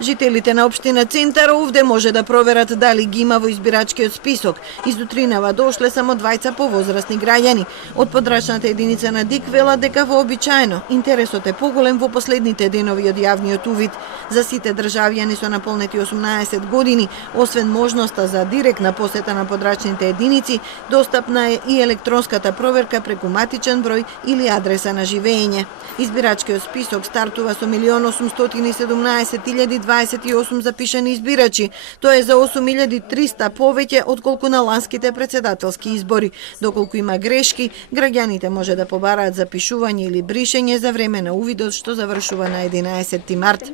Жителите на општина Центар овде може да проверат дали ги има во избирачкиот список. Изутринава дошле само 2 повозрасни граѓани. Од подрачната единица на ДИК велат дека вообичаено интересот е поголем во последните денови од јавниот увид. За сите државјани со наполнети 18 години, освен можноста за директна посета на подрачните единици, достапна е и електронската проверка преку матичен број или адреса на живење. Избирачкиот список стартува со 1.817.028 запишани избирачи. Тоа е за 8.300 повеќе отколку на ланските председателски избори. Доколку има грешки, граѓаните може да побараат запишување или бришење за време на увидот што завршува на 11 март.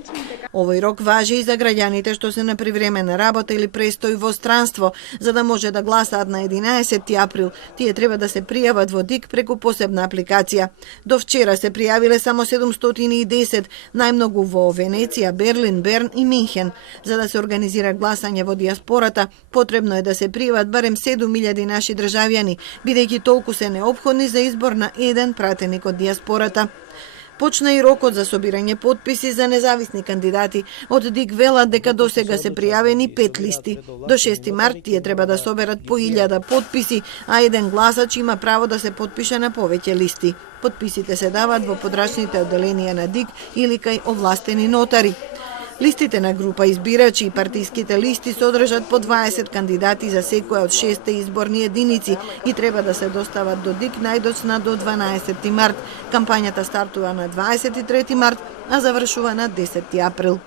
Овој рок важи и за граѓаните што се на привремена работа или престој во странство, за да може да гласаат на 11 април. Тие треба да се пријават во ДИК преку посебна апликација. До вчера се пријавиле само 710, најмногу во Венеција, Берлин, Берн и Минхен. За да се организира гласање во диаспората, потребно е да се пријават барем 7.000 наши државјани, бидејќи толку се неопходни за избор на еден пратеник од диаспората. Почна и рокот за собирање потписи за независни кандидати. Од ДИК велат дека досега се пријавени 5 листи. До 6 март тие треба да соберат по 1000 потписи, а еден гласач има право да се потпише на повеќе листи. Потписите се даваат во подрачните одделенија на ДИК или кај овластени нотари. Листите на група избирачи и партиските листи содржат по 20 кандидати за секоја од 6 изборни единици и треба да се достават до ДИК најдоцна до 12 март. Кампањата стартува на 23 март, а завршува на 10 април.